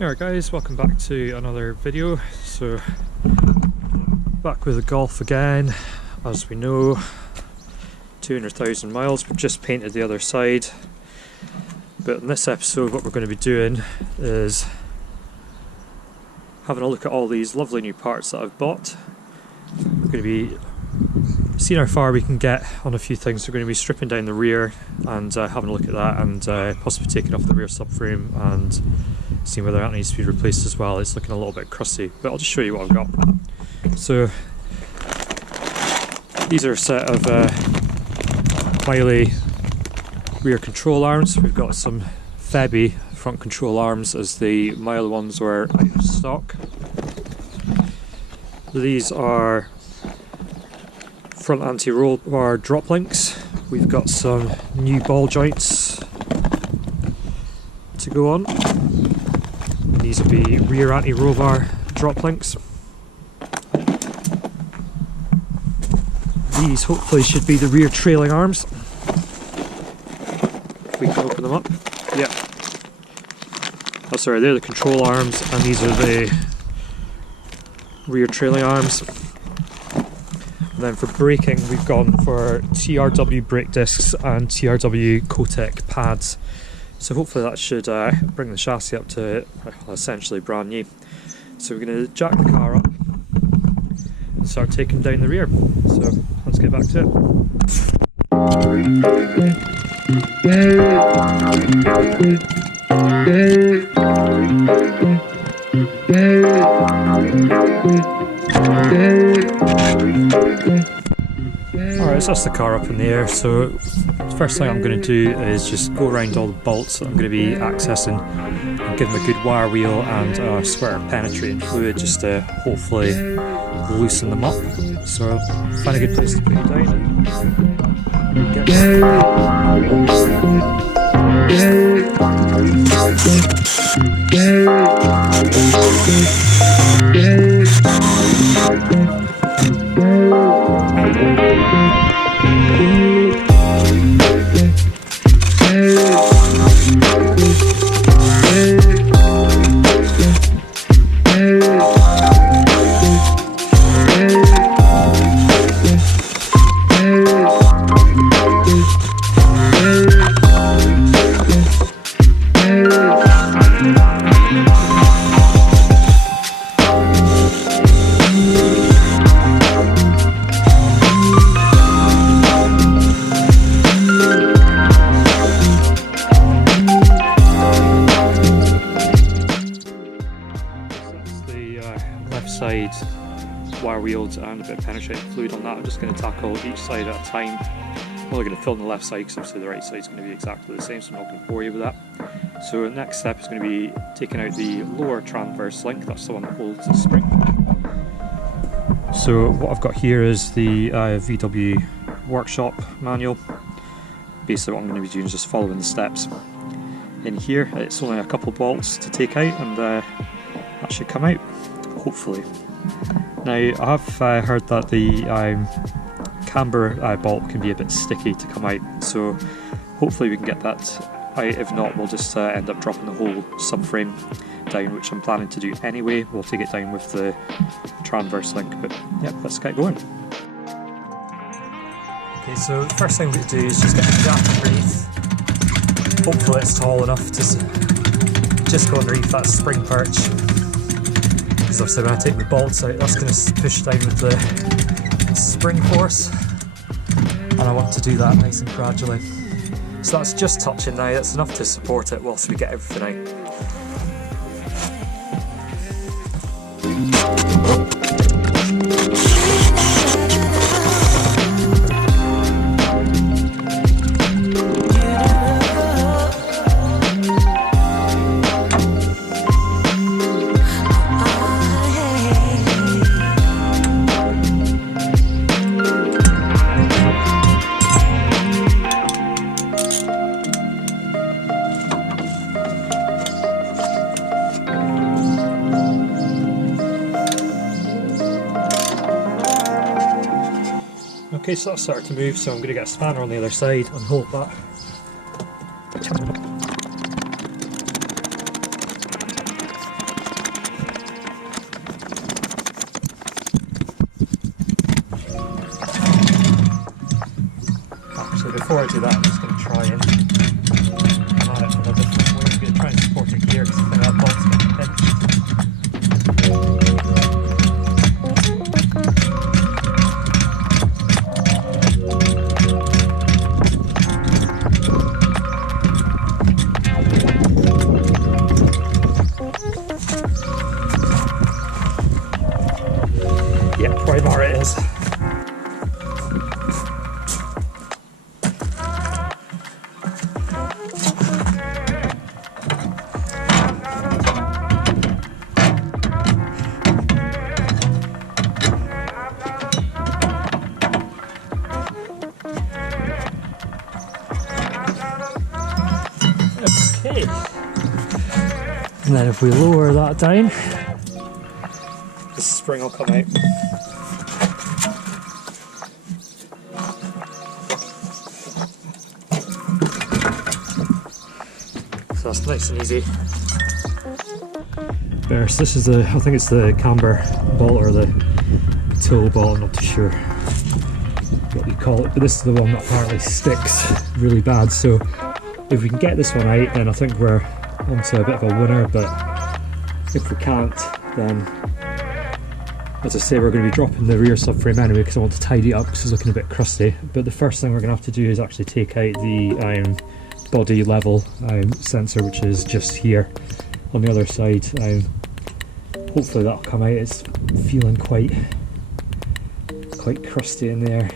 Alright guys, welcome back to another video. So back with the Golf again. As we know, 200,000 miles. We've just painted the other side, but in this episode what we're going to be doing is having a look at all these lovely new parts that I've bought. We're going to be seeing how far we can get on a few things. We're going to be stripping down the rear and having a look at that, and possibly taking off the rear subframe and seeing whether that needs to be replaced as well. It's looking a little bit crusty, but I'll just show you what I've got. So these are a set of Miley rear control arms. We've got some Febby front control arms as the Miley ones were out of stock. These are front anti-roll bar drop links. We've got some new ball joints to go on. These will be rear anti-roll bar drop links. These hopefully should be the rear trailing arms. If we can open them up. Yeah. Oh sorry, they're the control arms and these are the rear trailing arms. And then for braking we've gone for TRW brake discs and TRW Kotec pads. So hopefully that should bring the chassis up to essentially brand new. So we're going to jack the car up and start taking down the rear. So let's get back to it. Alright, so that's the car up in the air. So the first thing I'm going to do is just go around all the bolts that I'm going to be accessing and give them a good wire wheel and a squirter penetrating fluid just to hopefully loosen them up. So find a good place to put it down and get side wire wheeled and a bit of penetrating fluid on that. I'm just going to tackle each side at a time. I'm only going to film the left side because obviously the right side is going to be exactly the same, so I'm not going to bore you with that. So the next step is going to be taking out the lower transverse link. That's the one that holds the spring. So what I've got here is the VW workshop manual. Basically what I'm going to be doing is just following the steps. In here it's only a couple bolts to take out and that should come out, hopefully. Now I have heard that the camber bolt can be a bit sticky to come out, so hopefully we can get that out. If not, we'll just end up dropping the whole subframe down, which I'm planning to do anyway. We'll take it down with the transverse link, but yeah, let's get going. Okay, so the first thing we do is just get the jack underneath. Hopefully it's tall enough to just go underneath that spring perch. Because obviously when I take the bolts out, that's going to push down with the spring force, and I want to do that nice and gradually. So that's just touching now, that's enough to support it whilst we get everything out. Okay, so that's started to move, so I'm going to get a spanner on the other side and hold that. before I do that, I'm just going to try and come at it from a different way. I'm going to try and support it here because I think that bolt's getting pinched. Yeah, Primar it is. Okay, and then if we lower that down, the spring will come out. So that's nice and easy. There, so this is the, I think it's the camber bolt or the toe bolt, I'm not too sure what you call it, but this is the one that apparently sticks really bad. So if we can get this one out, then I think we're onto a bit of a winner, but if we can't, then as I say, we're going to be dropping the rear subframe anyway because I want to tidy it up because it's looking a bit crusty. But the first thing we're going to have to do is actually take out the body level sensor, which is just here on the other side. Hopefully that'll come out. It's feeling quite crusty in there.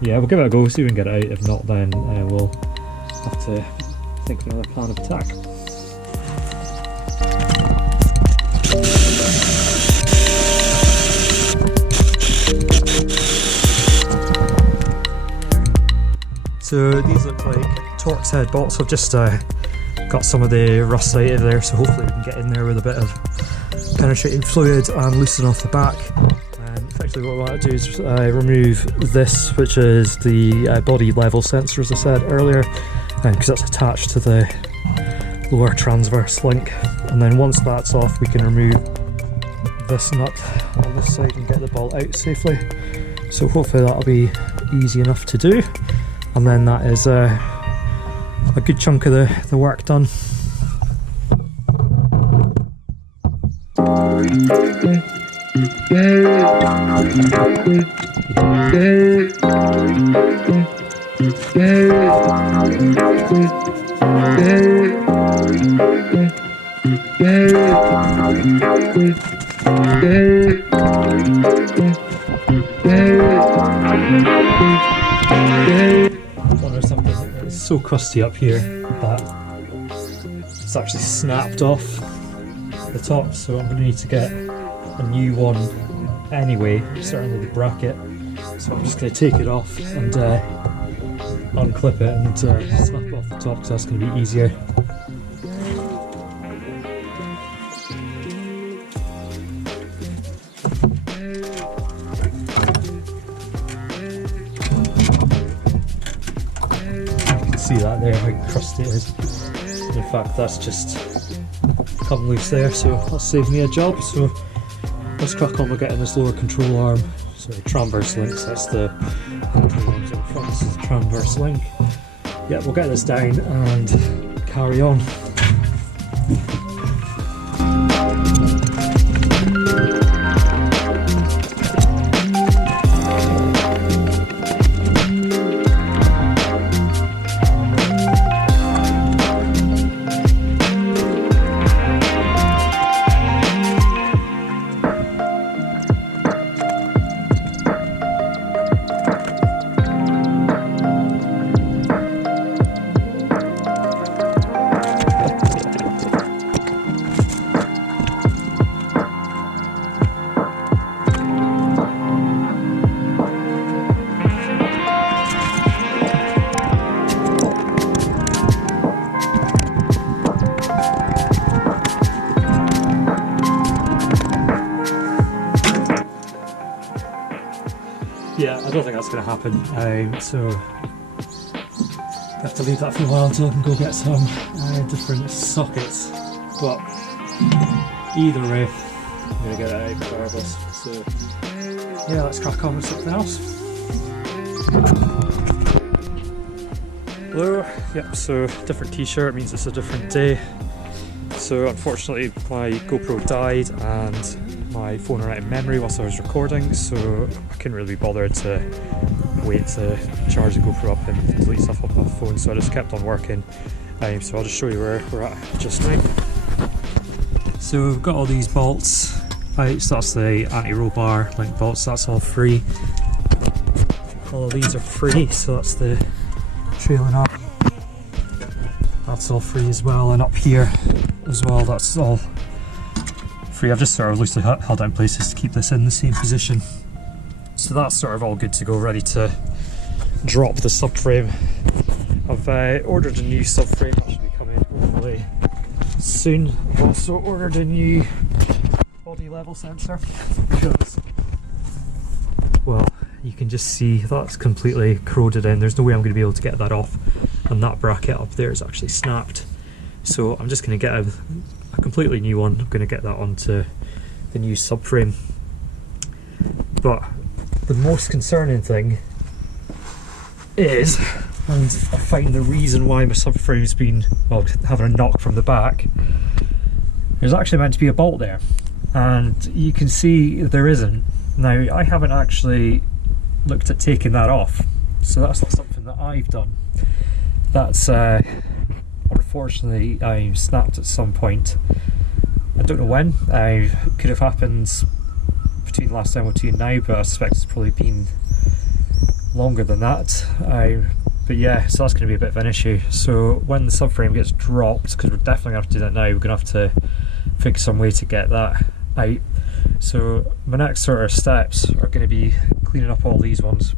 Yeah, we'll give it a go, see if we can get it out. If not, then we'll have to think of another plan of attack. So these look like Torx head bolts. I've just got some of the rust out of there, so hopefully we can get in there with a bit of penetrating fluid and loosen off the back. Effectively what I want to do is remove this, which is the body level sensor, as I said earlier, because that's attached to the lower transverse link. And then once that's off, we can remove this nut on this side and get the bolt out safely. So hopefully that'll be easy enough to do. And then that is a good chunk of the work done. It's so crusty up here that it's actually snapped off the top, so I'm going to need to get a new one anyway, certainly the bracket. So I'm just going to take it off and unclip it and snap it off the top, because that's going to be easier. See that there, how crusty it is. In fact, that's just come loose there, so that'll save me a job. So let's crack on with getting this lower control arm, so transverse link, so that's the ones in front, this is the transverse link. Yeah, we'll get this down and carry on. Yeah, I don't think that's going to happen, so I have to leave that for a while until I can go get some different sockets, but either way, I'm going to get it out regardless. So yeah, let's crack on with something else. Hello, yep, so different t-shirt means it's a different day. So unfortunately my GoPro died and my phone ran out of memory whilst I was recording, so I couldn't really be bothered to wait to charge the GoPro up and delete stuff off my phone, so I just kept on working. So I'll just show you where we're at just now. So we've got all these bolts out, so that's the anti-roll bar link bolts, that's all free. All of these are free, so that's the trailing arm, that's all free as well, and up here as well, that's all free. I've just sort of loosely held down places to keep this in the same position. So that's sort of all good to go, ready to drop the subframe. I've ordered a new subframe, that should be coming hopefully soon. I've also ordered a new body level sensor because, well, you can just see that's completely corroded in. There's no way I'm going to be able to get that off, and that bracket up there is actually snapped. So I'm just going to get a completely new one. I'm going to get that onto the new subframe. But the most concerning thing is, and I find the reason why my subframe's been, well, having a knock from the back, there's actually meant to be a bolt there, and you can see there isn't. Now, I haven't actually looked at taking that off, so that's not something that I've done. That's unfortunately I snapped at some point. I don't know when. It could have happened between the last MOT and now, but I suspect it's probably been longer than that. But yeah, so that's going to be a bit of an issue. So when the subframe gets dropped, because we're definitely going to have to do that now, we're going to have to figure some way to get that out. So my next sort of steps are going to be cleaning up all these ones,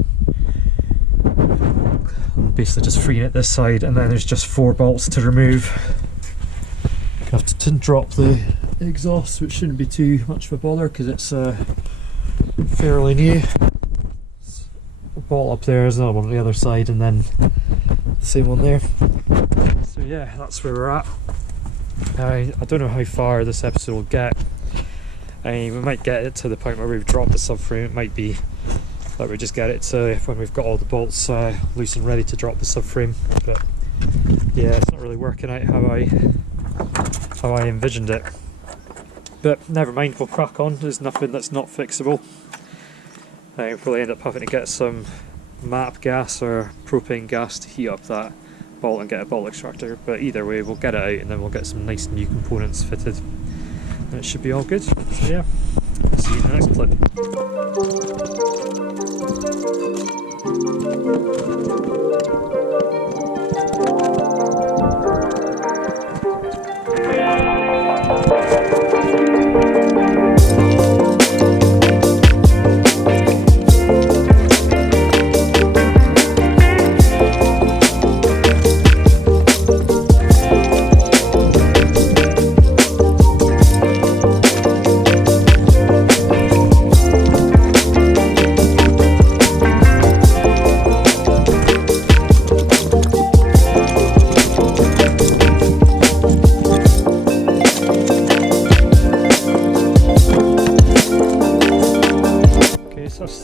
basically just freeing it this side, and then there's just 4 bolts to remove. I have to drop the exhaust, which shouldn't be too much of a bother because it's fairly new. A bolt up there, there's another one on the other side, and then the same one there. So yeah, that's where we're at. I don't know how far this episode will get. We might get it to the point where we've dropped the subframe. It might be that we just get it to when we've got all the bolts loose and ready to drop the subframe. But yeah, it's not really working out how I envisioned it. But never mind, we'll crack on. There's nothing that's not fixable. We'll probably end up having to get some MAP gas or propane gas to heat up that bolt and get a bolt extractor. But either way, we'll get it out and then we'll get some nice new components fitted. And it should be all good. So yeah, see you in the next clip.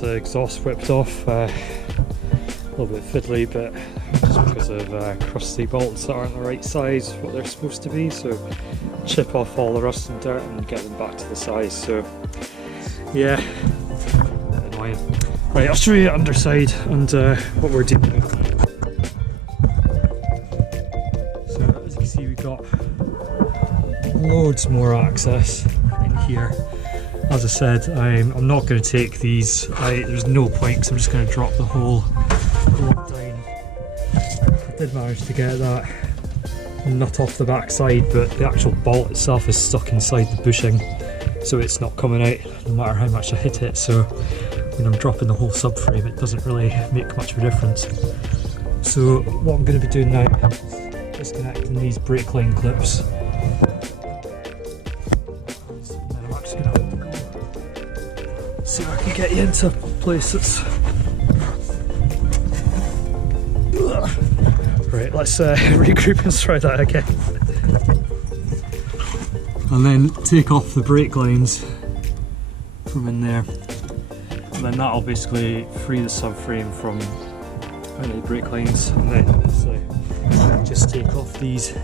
The exhaust whipped off, a little bit fiddly, but just because of crusty bolts that aren't the right size, what they're supposed to be, so chip off all the rust and dirt and get them back to the size. So yeah, a bit annoying. Right, I'll show you the underside and what we're dealing with now. So as you can see, we've got loads more access in here. As I said, I'm not going to take these out, there's no point, because I'm just going to drop the whole block down. I did manage to get that nut off the back side, but the actual bolt itself is stuck inside the bushing, so it's not coming out no matter how much I hit it. So when I'm dropping the whole subframe, it doesn't really make much of a difference. So what I'm going to be doing now is disconnecting these brake line clips. See if I can get you into places. Right, let's regroup and try that again. And then take off the brake lines from in there. And then that'll basically free the subframe from any brake lines. And then obviously just take off these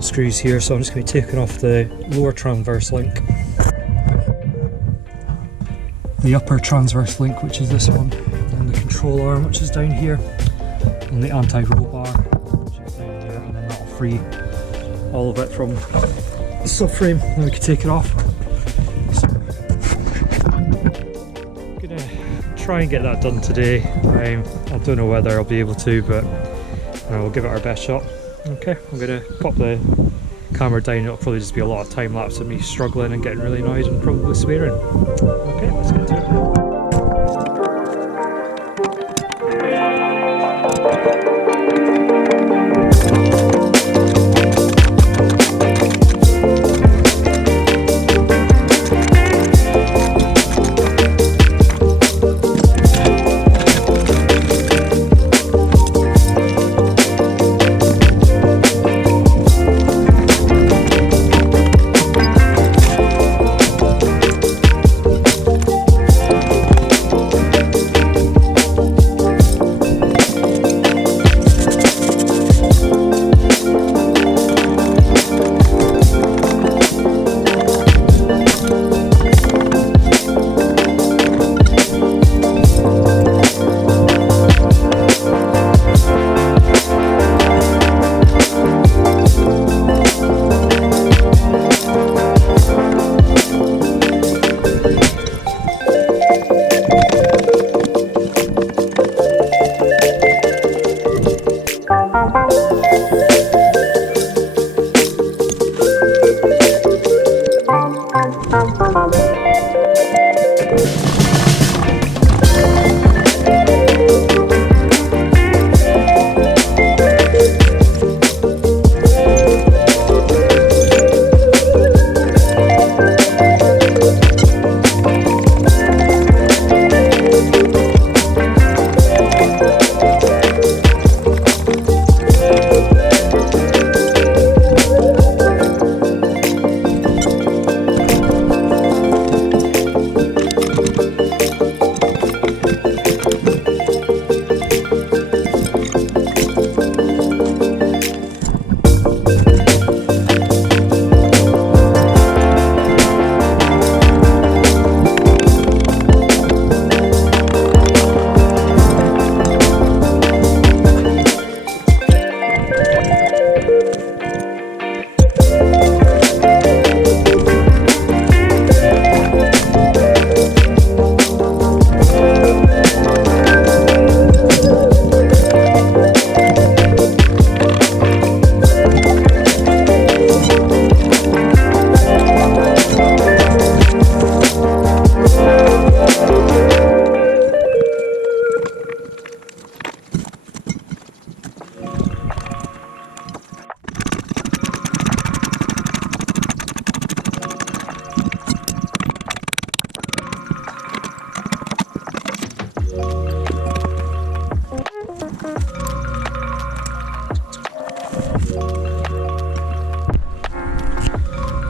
screws here. So I'm just going to be taking off the lower transverse link, the upper transverse link, which is this one, and the control arm, which is down here, and the anti-roll bar, which is down here, and then that'll free all of it from the subframe. Then we can take it off. So I'm gonna try and get that done today. I don't know whether I'll be able to, but we'll give it our best shot. Okay, I'm gonna pop the camera down. It'll probably just be a lot of time lapse of me struggling and getting really annoyed and probably swearing. Okay, let's get to it.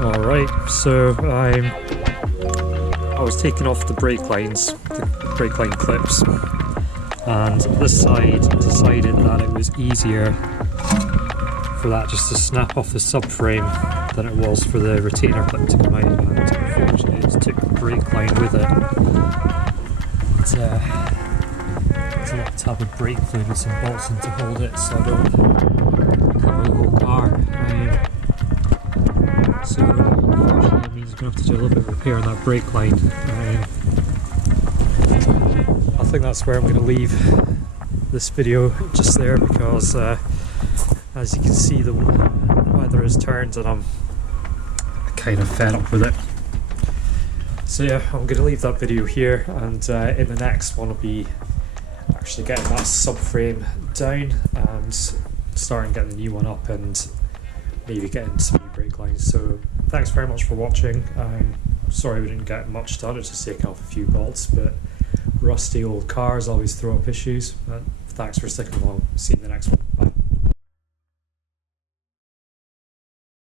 Alright, so I was taking off the brake lines, the brake line clips, and this side decided that it was easier for that just to snap off the subframe than it was for the retainer clip to come out, and unfortunately it took the brake line with it. It's a little tab of brake fluid with some bolts in to hold it so I don't cover the whole car. So unfortunately it means I'm going to have to do a little bit of repair on that brake line. I think that's where I'm going to leave this video, just there, because as you can see the weather has turned and I'm kind of fed up with it. So yeah, I'm going to leave that video here, and in the next one I'll be actually getting that subframe down and starting getting the new one up and maybe getting some new brake lines. So thanks very much for watching. I'm sorry we didn't get much done, it's just taking off a few bolts, but rusty old cars always throw up issues. But thanks for sticking along. See you in the next one.